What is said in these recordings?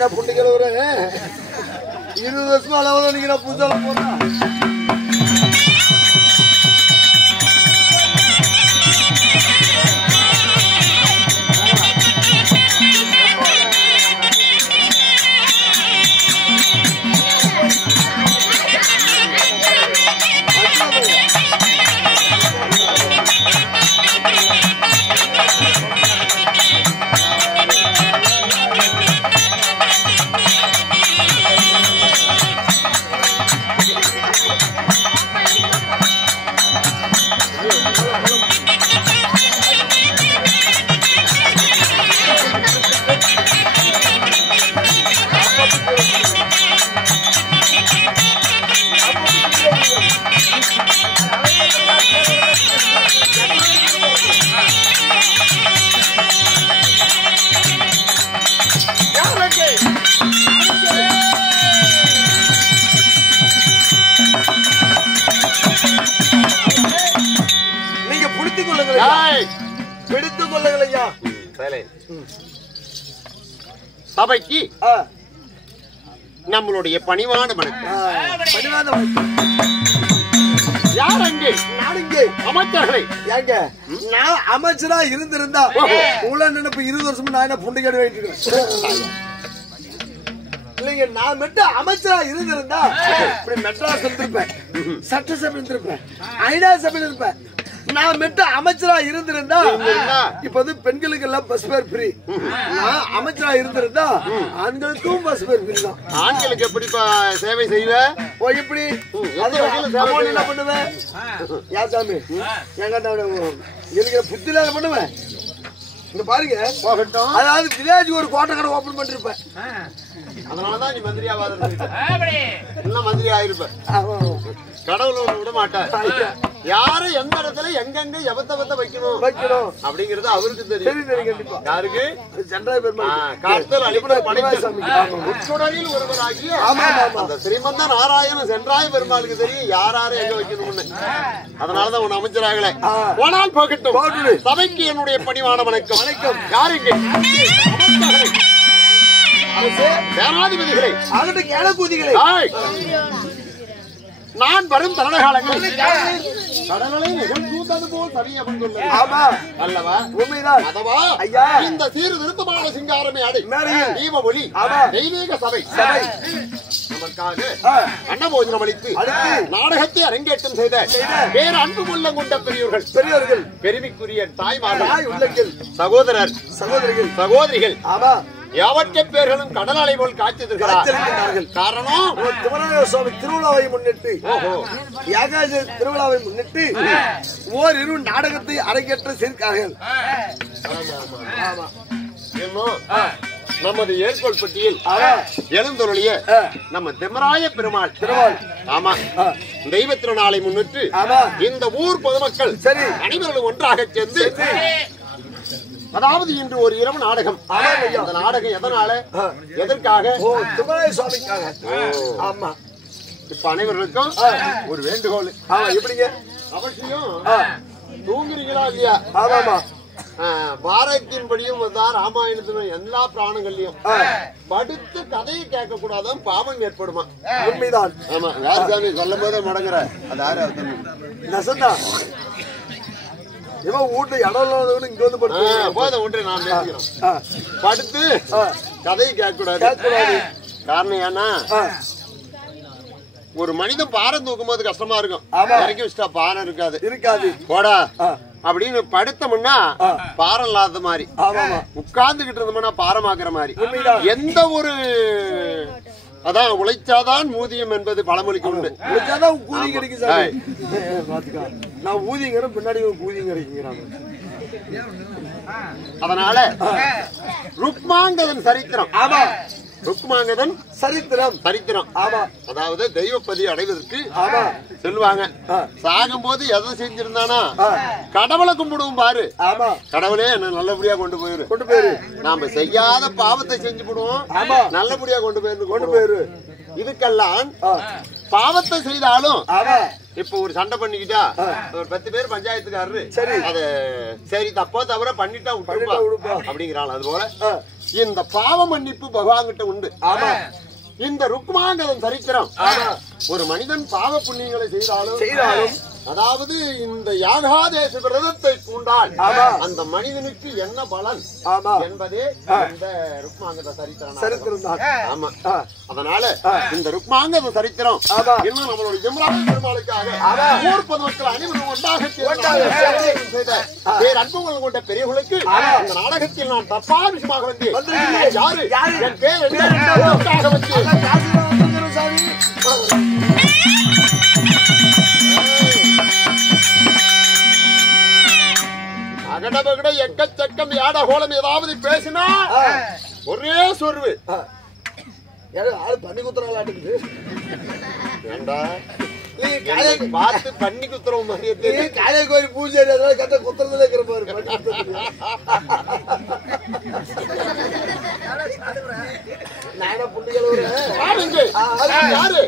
நான் புட்டிக்கிற 20 வருஷமா அளவு நீங்க புதுசாக போனா சபைக்கு நம்மளுடைய பணிவான வணக்கம். யார் அங்கே? அமைச்சர்களை நான் அமைச்சரா இருந்திருந்தா உள்ள நினைப்பு 20 வருஷமா நான் என்ன புண்டி கேடு வைட்டு இல்லைங்க. நான் மட்டும் அமைச்சரா இருந்திருந்தா இப்படி மெட்ராஸ் இருந்திருப்பேன், சட்டசபை இருந்திருப்பேன், ஐநா சபையில் இருப்பேன். நான் மட்டும் அமைச்சரா இருந்திருந்தா இப்ப வந்து பெண்களுக்கு எல்லாம் பஸ் பேர் ஃப்ரீ. நான் அமைச்சரா இருந்திருந்தா ஆண்களுக்கும் பஸ் பேர் ஃப்ரீ தான். ஆண்களுக்கு எப்படி சேவை செய்வேன்? ஓ எப்படி என்ன பண்ணுவேன்? யார் சாமி எங்கிட்ட இருக்கிற புத்தில பண்ணுவேன். இங்க பாருங்க, அதாவது வில்லேஜ் ஒரு கோட்டை கடை ஓபன் பண்ணிருப்பேன். அதனாலதான் நீ மந்திரியாவாத இல்ல மந்திரி ஆயிருப்ப. கடவுள் ஒண்ணு விட மாட்டார். யாரு எந்த இடத்துல எங்கெங்க எவத்த வைக்கணும் அப்படிங்கறது அவருக்கு தெரியும். யாருக்கு? சென்றாய் பெருமாள் காத்தல் அளிப்பட உட்சுடரில் ஒருவராகிய அந்த ஸ்ரீமந்த நாராயணன் சென்றாய் பெருமாளுக்கு தெரியும் யார் யாரு எங்க வைக்கணும்னு. அதனாலதான் உன் அமைச்சராகல போனால் போகட்டும். சபைக்கு என்னுடைய பணிவான வணக்கம். வணக்கம். யாருங்க? சேனாதிபதிகளை நான் வரும் தருணகாலங்களில் கடலை நிகழ்ந்தது போல் சரிய வந்துள்ளது. ஆமா அல்லவா? உண்மைதான். அதுவா இந்த சீர்திருத்தமான சிங்காரமே அடை தீப ஒளி தெய்வீக சபை நமக்காக அன்னபோஜனம் அளித்து நாடகத்தை அரங்கேற்றம் செய்த வேறு அன்பு உள்ளம் கொண்ட பெரியோர்கள் பெருமைக்குரிய தாய்மார்கள் சகோதரர் சகோதரிகள் யாவற்ற பேர்களும் கடல் அலை போல் காத்திருக்கிறார்கள். காரணம் சுவாமி திருவிழாவை முன்னிட்டு திருவிழாவை முன்னிட்டு ஓரிரு நாடகத்தை அரங்கேற்ற சேர்க்கிறார்கள். நமது ஏற்கோள் பட்டியில் எழுந்தொருளிய நம்ம திமராய பெருமாள் ஆமா தெய்வ திருநாளை முன்னிட்டு இந்த ஊர் பொதுமக்கள் அனைவர்களும் ஒன்றாக சேர்ந்து அதாவது இன்று ஒரு இரவு நாடகம். அந்த நாடகம் எதனால எதற்காக? சுவாமிக்காக. ஆமா. இப்ப அனைவர்களுக்கும் ஒரு வேண்டுகோள். எப்படிங்க? அவசியம் தூங்குறீங்களா இல்லையா? ஆமாமா. பாரத்தின்படியும் ராமாயணத்திலும் எல்லா பிராணங்கள்லயும் படுத்து கதையை கேட்க கூடாதான் பாவம் ஏற்படுமா? உண்மைதான். ஆமா. யாருசாமி சொல்லும் போதே முடங்குற அது யாரு நசந்தான் வீட்டுல இடம் இங்க வந்து ஒன்று நான் பேசிக்கிறோம். படுத்து கதையை கேட்க கூடாது. காரணம் ஏன்னா ஒரு மனிதன் பாரம் தூக்கும் போது கஷ்டமா இருக்கும். இறக்கி வச்சுட்டா பாரம் இருக்காது போடா அப்படின்னு படுத்தோம்னா பாரம் இல்லாத மாதிரி, உட்கார்ந்துகிட்டு இருந்தோம்னா பாரமாக்குற மாதிரி. எந்த ஒரு அதான் உழைச்சாதான் ஊதியம் என்பது பழமொழிக்கு உண்டு. உழைச்சாதான் ஊதியம் கிடைக்கும் சார். நான் ஊதியம் பின்னாடி ஊதியம் கிடைக்குங்கிறாங்க. அதனால ருக்மாங்கதன் சரித்திரம். ஆமா. ருக்மாங்கதன் சரித்திரம். ஆமா. அதாவது தெய்வப்பதி அடைவதற்கு சொல்லுவாங்க. சாகும் போது எதை செஞ்சிருந்தானா கடவுளை கும்பிடுவோம் பாரு. ஆமா. கடவுளே என்ன நல்லபடியா கொண்டு போயிரு. நாம செய்யாத பாவத்தை செஞ்சு விடுவோம். ஆமா. நல்லபடியா கொண்டு போயிரு. இதுக்கெல்லாம் பாவத்தை செய்தாலும் இப்ப ஒரு சண்டை பண்ணிக்கிட்டா ஒரு 10 பேர் பஞ்சாயத்துக்காரரு அத சரி தப்போ தவிர பண்ணிட்டா அப்படிங்கிறாள். அது போல இந்த பாவ மன்னிப்பு பகவான் கிட்ட உண்டு. ஆமா. இந்த ருக்மாங்கதன் சரித்திரம் ஒரு மனிதன் பாவ புண்ணியங்களை செய்தாலும் அதாவது இந்த யாகாதேச விரதத்தை பூண்டால் அந்த மனிதனுக்கு என்ன பலன் என்பதே இந்த ருக்மாங்கத சரித்திரம். ஆமா. அதனால இந்த ருக்மாங்கத சரித்திரம் இன்னும் நம்மளுடைய ஜெமராய பெருமாளுக்காக ஊர் பொதுமக்கள் அனைவரும் ஒன்றாக செய்த வேறு அன்புகள் கொண்ட பெரியவர்களுக்கு இந்த நாடகத்தில் நான் தப்பா விஷயமாக வந்து யாரு என் பேர் என்ன வந்து அகடபகட எக்கச்சக்கம் யாட கோலம் ஏதாவது பேசினா ஒரே சொருவு பண்ணி குத்துறாளாட்டுக்குது. ஏண்டா பார்த்து பண்ணி குத்துறோம் மாதிரி காலை கோயில் பூஜை கட்ட குத்துறதுல இருக்கிற பாரு. நான புள்ளிகள் யாரு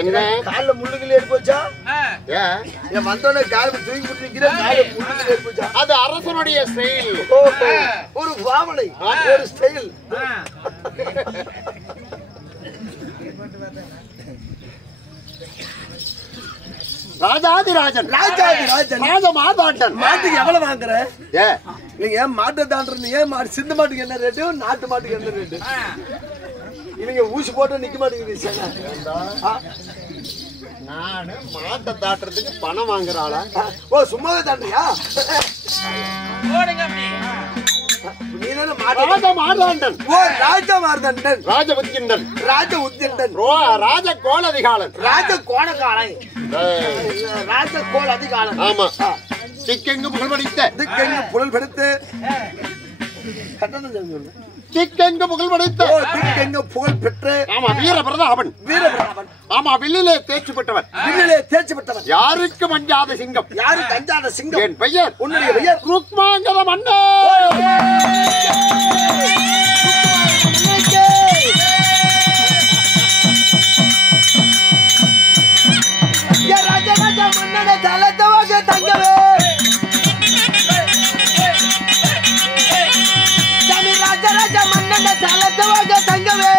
என்ன கால்ல முள்ளுகள் ஏறி போச்சா? ஏன் வந்தோடனே கால் தூக்கி போட்டு நிக்கிற கால்ல முள்ளுகள் ஏறி போச்சா? அது அரசனுடைய ஸ்டைல். ஒரு பாவனை, ஒரு ஸ்டைல். ராஜாதிராஜன் மாதாட்டன். மாட்டுக்கு எவ்வளவு வாங்குற? ஏ நீங்க ஏன் மாட்டை தாண்டறீங்க? ஏன் மாட்டு சிந்து மாட்டுக்கு என்ன ரேட்டு, நாட்டு மாட்டுக்கு என்ன ரேட்டு? இவங்க ஊசி போட்டு நிக்க மாட்டேங்குது. நானு மாட்டை தாட்டுறதுக்கு பணம் வாங்குறாளா? ஓ சும்மாவே தாண்டியா? நீதானே மார்த்தாண்டன். ஓ ராஜா மார்த்தாண்டன், ராஜ உத்கிண்டன், ராஜ உத்கிண்டன், ராஜ கோல அதிகாலன், ராஜ கோணகாலன், ராஜ கோல அதிகாலன். ஆமா. திக்கெங்கு புகழ் படித்த, திக்கெங்கு புகழ் படித்து கட்டணம் தெரிஞ்சு திக்கெங்கு புகழ் படித்த, திக்கெங்கு புகழ் பெற்று. ஆமா வீரபிரதாபன். வீரபிரதாபன். ஆமா வில்லிலே தேர்ச்சி பெற்றவன். வில்லிலே தேர்ச்சி பெற்றவன். யாருக்கு மஞ்சாத சிங்கம். யாருக்கு அஞ்சாத சிங்கம். என் பெயர், உன்னுடைய பெயர் ருக்மாங்கத மன்னன். ராஜா ராஜா மன்னனை தலத்தவாக தங்கவே. ராஜா ராஜா மன்னனை தலத்தவாக தங்கவே.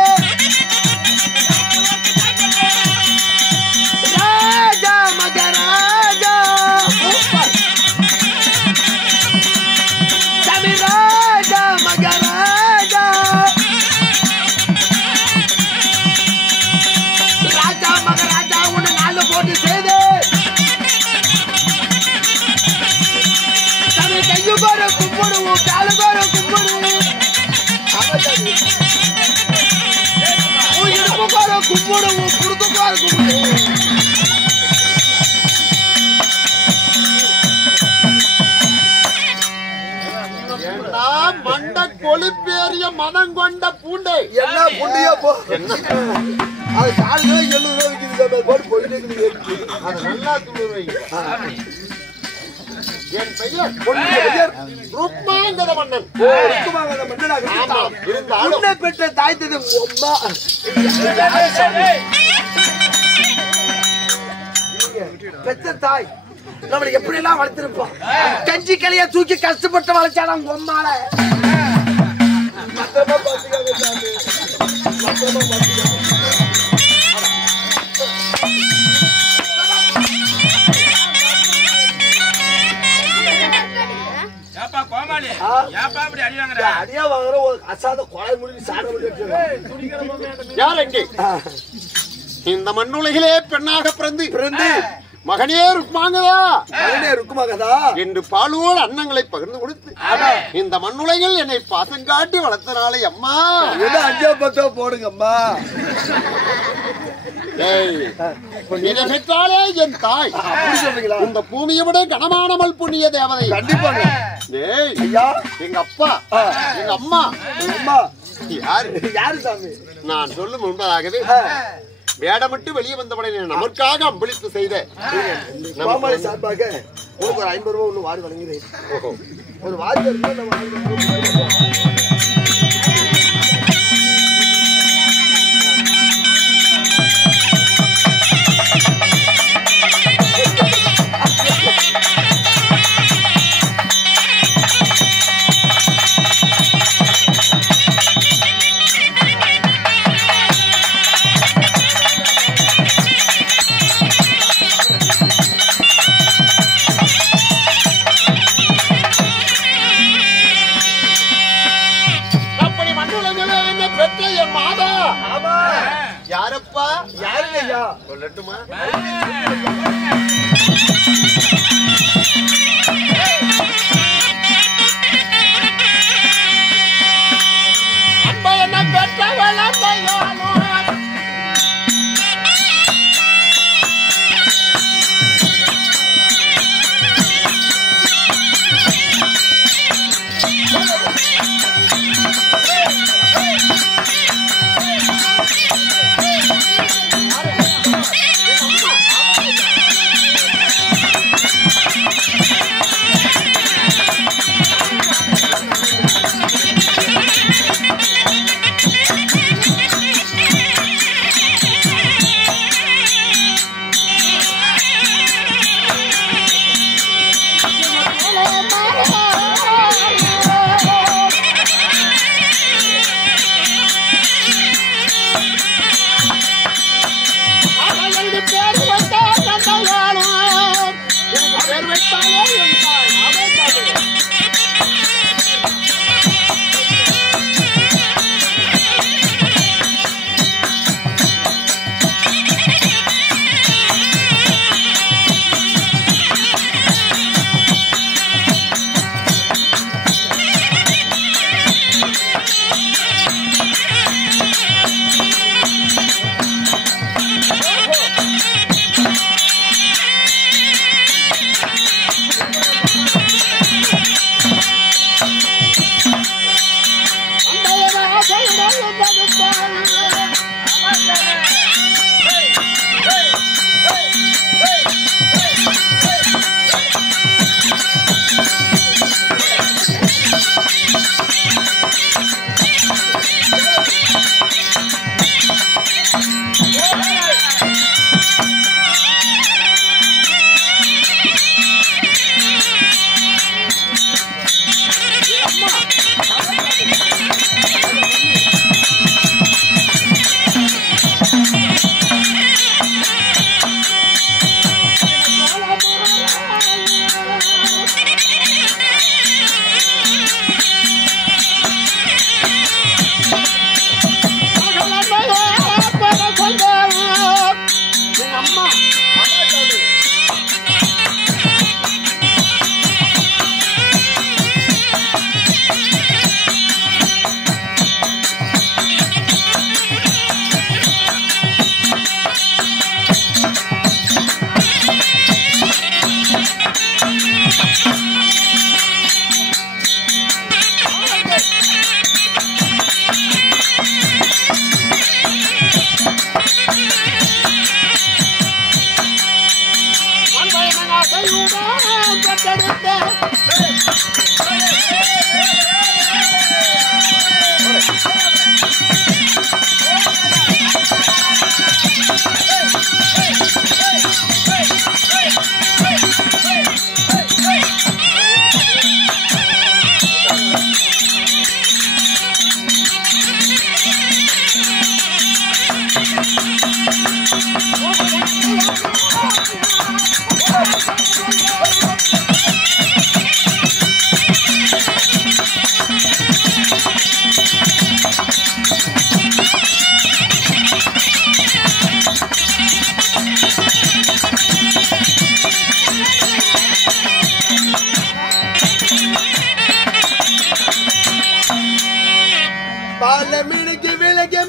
ராஜா மகராஜா சாமி, ராஜா மகராஜா, ராஜா மகராஜா உன்னை நாலு போட்டு செய்து சாமி கையு கோர கும்பிடுவோம், காலு கோர கும்பிடுவோம், இடுப்பு கோர கும்பிடுவோம், குடுக்கு கோர கும்பிடுவோம். மண்ட கொழுப்பேறிய மனம் கொண்ட பூண்டை. என்ன பூண்டையா போ? அது காலையில 70 ரூபாய் விற்கிது போட்டு போயிட்டே இருக்குது. அது நல்லா துளுவை. என் பெயர் ருக்மாங்கத மன்னன். ருக்மாங்கத மன்னனாக இருந்தாலும் உன்னை பெற்ற தாய் தந்தை அம்மா பெற்ற தாய் நம்மளை எப்படி எல்லாம் வளர்த்திருப்போம். கஞ்சி கலைய தூக்கி கஷ்டப்பட்டு வளர்ச்சானா உங்க அம்மால. பத்திரமா பாத்துக்காங்க சாமி, பத்திரமா பாத்துக்காங்க. அடியா வாங்குற ஒரு அசாத கொலை முடிஞ்சு சாட முடியும். யார் எங்கே? இந்த மண்ணுலகிலே பெண்ணாக பிறந்து மகனே ருக்மாங்கதா ருக்குமாங்கதா என்று பாலோடு அன்னங்களை பகிர்ந்து கொடுத்து இந்த மண்ணுலகில் என்னை பாசம் காட்டி வளர்த்தனாலே அம்மா ஏதோ 5-10 போடுங்க அம்மா. இதை பெற்றாலே என் தாய் இந்த பூமியை விட கனமானமல் புண்ணிய தேவதை. கண்டிப்பாங்க. ஐயா எங்க அப்பா எங்க அம்மா யாரு சாமி? நான் சொல்லும் முன்பதாகவே வேடமிட்டு வெளியே வந்தவனை நமக்காக அம்பளித்து செய்த கோமாளி சார்பாக ஒரு 50 ரூபா ஒண்ணு வாரி வழங்குகிறேன். ஒரு வாரி யாரப்பா யாருங்க ஐயா சொல்லட்டுமா? அம்மா என்ன பெற்றவள்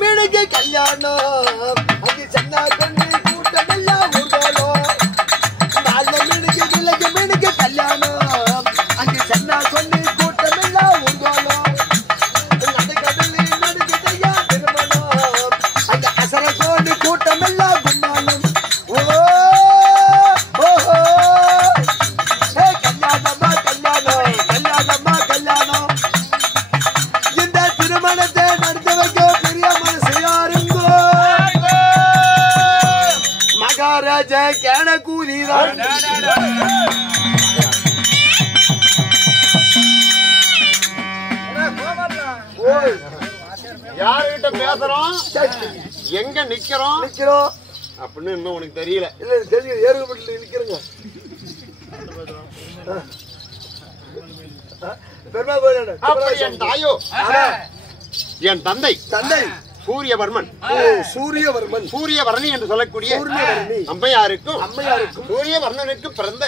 மினுக்கு கல்யாணம் அங்கே சென்னா கொண்டு கூட்டம் எல்லாம் ஊர்வலம். மினுக்கு கல்யாணம் அங்கே சென்னா கொண்டு கூட்டம் எல்லாம் ஊர்வலம். நடுக்கடலில் நடுக்கதையா திருமணம் அங்கே அசர கொண்டு கூட்டம் எல்லாம் கும்மாளம். ஓஹோ கல்யாணமா கல்யாணம் கல்யாணமா கல்யாணம். இந்த திருமணத்தை நடத்த வைக்க பெரிய மனசு யாருங்கோ? மகாராஜா கேன கூலிதான். யாருகிட்ட பேசுறோம், எங்க நிக்கிறோம் நிக்கிறோம் அப்படின்னு இன்னும் உனக்கு தெரியல. இல்ல தெரியும், ஏறுபட்டில நிக்கிறங்க. பெருமா கோயில் அப்படி என் தாயோ என் தந்தை தந்தை சூரியவர்மன் சூரியவர்மன் சூரியவர்ணி என்று சொல்லக்கூடிய சூரியவர்ணி அம்மையாருக்கும் அம்மையாருக்கும் சூரியவர்ணனுக்கு பிறந்த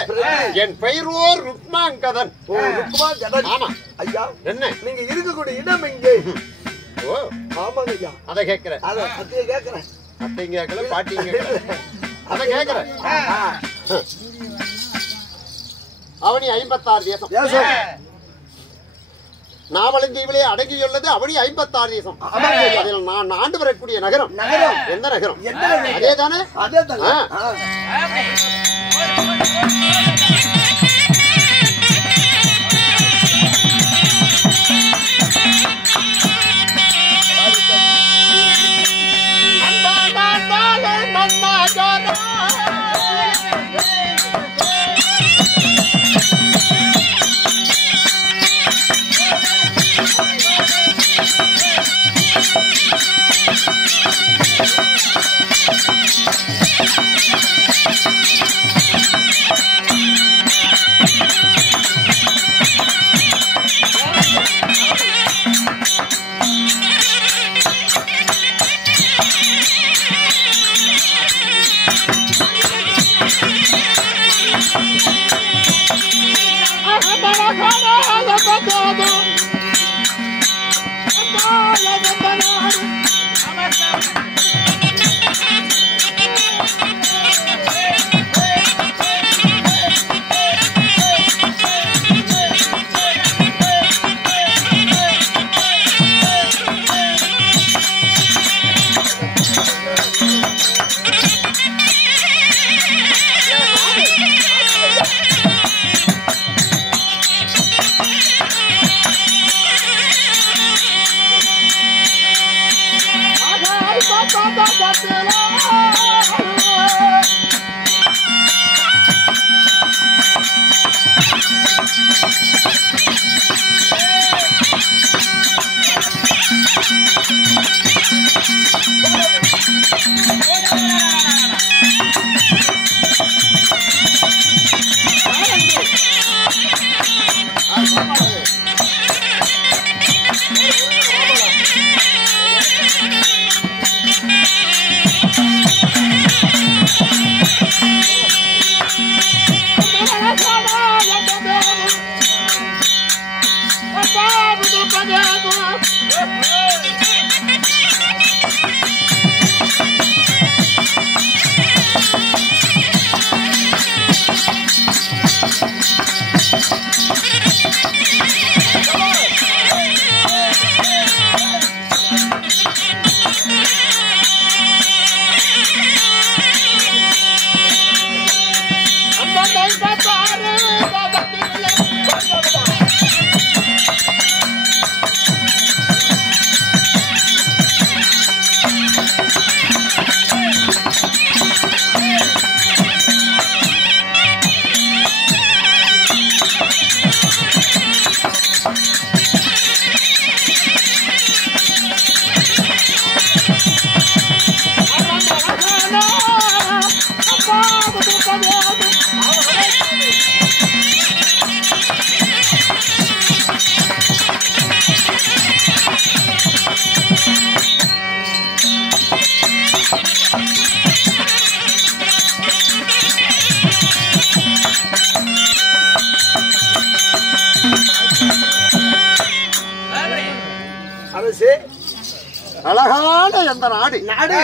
என் பெயரோர் ருக்மாங்கதன். ருக்மாங்கதன். ஆமா ஐயா என்ன நீங்க இருக்கக்கூடிய இடம் எங்கே? ஓ ஆமாங்க ஐயா, அத கேக்குறேன். அத அத்தைய கேக்குறேன். அத்தைங்க கேட்கல, பாட்டிங்க கேட்கல, அத கேக்குறேன். அவனி 56 தேசம். நாவலந்தீவிலே அடங்கியுள்ளது அவனி 56 தேசம். அதில் நான் ஆண்டு வரக்கூடிய நகரம் எந்த நகரம்? அதேதானே? அதேதானே. அரசே அழகான எந்த நாடு நாடு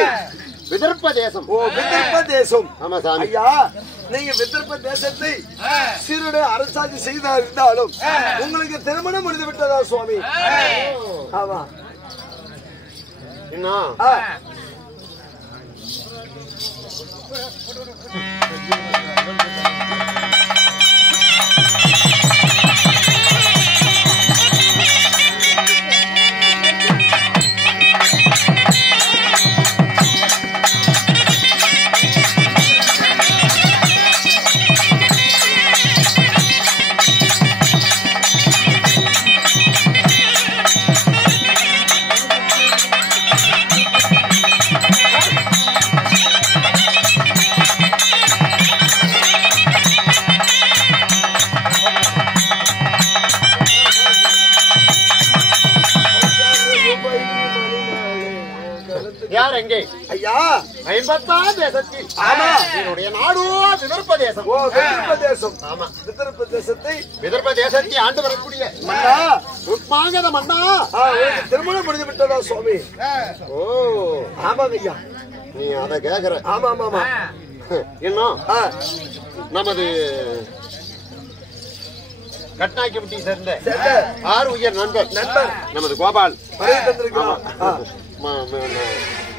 விதர்ப்ப தேசம். ஓ விதர்ப்ப தேசம். ஆமா சாமி. ஐயா நீங்க விதர்ப்ப தேசத்தை சீருடைய அரசாட்சி செய்தா இருந்தாலும் உங்களுக்கு திருமணம் முடிந்து விட்டதா சுவாமி? ஆமா. என்ன யார் எங்கே? ஐயா 50 தேசத்தில். ஆமா. என்னுடைய நாடோ விதர்ப்ப தேசம். ஓ விதர்ப்ப தேசம். ஆமா. விதர்ப்ப தேசத்தை விதர்ப்ப தேசத்தை ஆண்டு வரக்கூடிய மன்னா ருக்மாங்கத மன்னா உங்களுக்கு திருமணம் முடிந்து விட்டதா சுவாமி? ஓ ஆமாங்க ஐயா. நீ அத கேக்குற. ஆமா ஆமா ஆமா. இன்னும் நமது கட்னாக்கிபட்டி சேர்ந்த ஆறு உயர் நண்பர் நமது கோபால்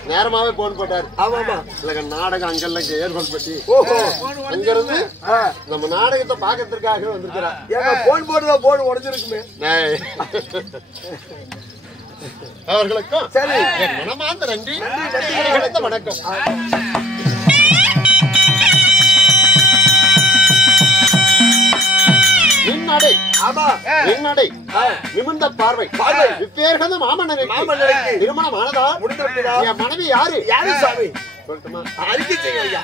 நேரமாவே போன் போட்டாரு. ஆமாமா. இல்ல நாடகம் அங்கெல்லாம் ஏற்பாடு பண்ணி ஓஹோ அங்க இருந்து நம்ம நாடகத்தை பாக்கிறதுக்காக வந்திருக்கிறார். ஏங்க போன் போடுறதா போன் உடைஞ்சிருக்குமே. அவர்களுக்கும் சரி என் மனமார்ந்த நன்றி வணக்கம். நின்னடை ஆமா நின்னடை நிமிர்ந்த பார்வை பார்வை இப்பேர்கந்த மாமன்னருக்கு திருமணமானதா முடிந்து விட்டதா? என் மனைவி யாரு? யாரு சாமி? சொல்லட்டுமா? அறிக்கை செய்யுங்க ஐயா.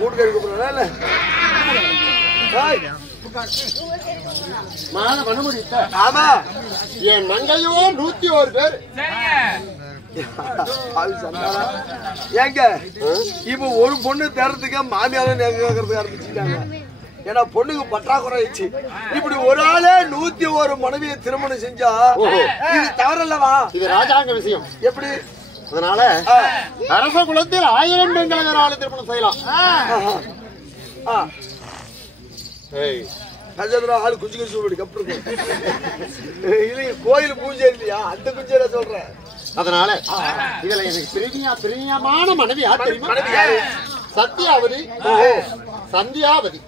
வீட்டுக்கு கூப்பிடுறா இல்ல ஆமா என் மங்கையோ 101 பேர். ஏங்க இப்ப ஒரு பொண்ணு தேர்றதுக்கு மாமியார கேக்குறதுக்கு ஆரம்பிச்சுட்டாங்க. ஏன்னா பொண்ணுக்கு பற்றாக்குறை ஆயிடுச்சு. இப்படி ஒரு ஆளே 101 மனைவியை திருமணம் செஞ்சா இது தவறல்லவா? இது ராஜாங்க விஷயம். எப்படி? அதனால அரச குலத்தில் 1000 பெண்களை ஒரு ஆளு திருமணம் செய்யலாம். ஆளு குஞ்சு குஞ்சு சொல்லுடி கப்பல் இது கோயில் பூஜை இல்லையா? அந்த குஞ்சை சொல்றேன். அதனால இதுல எனக்கு பிரியமான மனைவி யார் தெரியுமா? சத்யாவதி, சந்தியாவதி.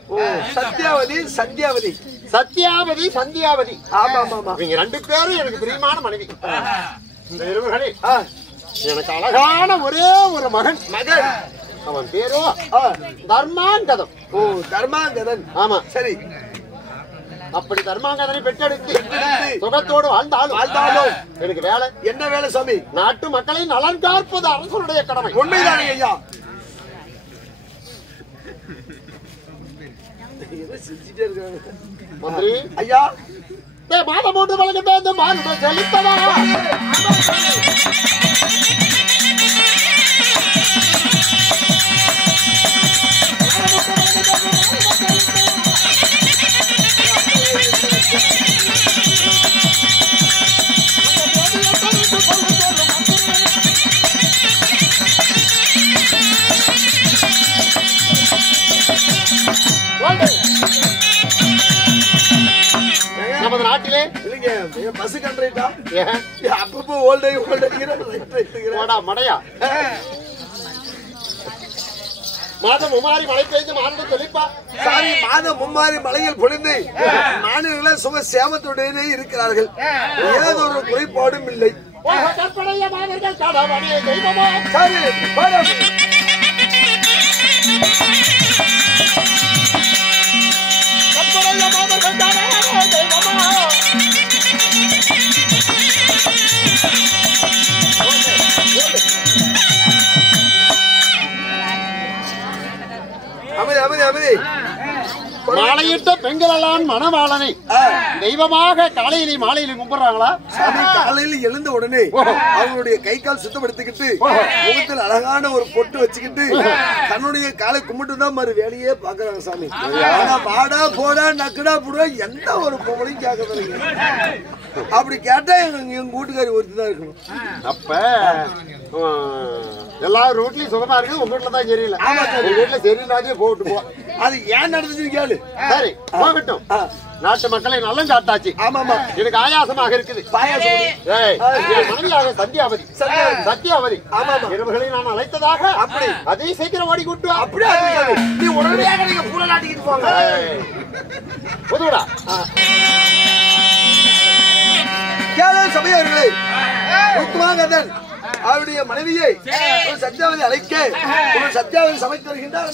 சத்யாவதி சந்தியாவதி சத்யாவதி சந்தியாவதி. ஆமா ஆமா இவங்க 2 பேரும் எனக்கு பிரியமான மனைவி. இந்த இருவர்களே எனக்கு அழகான ஒரே ஒரு மகன். அவன் பேரோ தர்மாங்கதம். ஓ தர்மாங்கதன். ஆமா சரி. அப்படி தர்மாங்கதனை பெற்றெடுத்து சுகத்தோடு வாழ்ந்தாலும் எனக்கு வேலை. என்ன வேலை சாமி? நாட்டு மக்களை நலன் காப்பது அரசனுடைய கடமை. உண்மைதானே ஐயா? மந்திரி ஐயா மாதம் 3 வழங்க மாதம் செலுத்தவா? நமது நாட்டிலே இல்லைங்க பஸ் கண்ட்ரைட்டா அப்பப்போ ஓல்டே மடையா மாதம் மும்மாரி மழை பெய்து மாநிலம் தெளிப்பா. சாரி மாதம் மும்மாரி மலையில் பொழிந்து மாநிலங்கள சுக சேமத்துடனே இருக்கிறார்கள். ஏதோ ஒரு குறைபாடும் இல்லை. சரி அமைதி அமைதி அமைதி. மாலையிட்ட பெண்கள் எல்லாம் மணவாளனை தெய்வமாக காலையிலே மாலையிலே கும்பிடுறாங்களா? சாமி காலையில எழுந்த உடனே அவங்களுடைய கை கால் சுத்தப்படுத்திக்கிட்டு முகத்தில் அழகான ஒரு பொட்டு வச்சுக்கிட்டு தன்னுடைய காலை கும்பிட்டு தான் மறு வேலையே பாக்குறாங்க சாமி. ஆனா பாடா போடா நக்குடா புடா எந்த ஒரு பொங்கலையும் கேட்கறதில்லைங்க. அப்படி கேட்டா எங்க வீட்டுக்காரி ஒருத்தி தான் இருக்கணும். அப்ப எல்லா ரூட்லயும் சுகமா இருக்கு. உங்க வீட்டுல தான் சரியில்லை. வீட்டுல சரியில்லாதே போட்டு போ. அது ஏன் நடந்துச்சு கேளு. சரி போகட்டும். நாட்டு மக்களை நல்லம் காட்டாச்சு. ஆமாமா எனக்கு ஆயாசமாக இருக்குது. மனைவியாக சந்தியாவதி சத்யாவதி இருவர்களை நான் அழைத்ததாக அப்படி அதே சீக்கிரம் ஓடி கூட்டு அப்படியே நீ உடனடியாக நீங்க பூனை நாட்டிக்கிட்டு போங்க. புதுடா கேளு சபையர்களே. ருக்மாங்கதன் அவருடைய மனைவியை சத்யாவதி அழைக்க சத்யாவதி சமைத்து வருகின்றார்.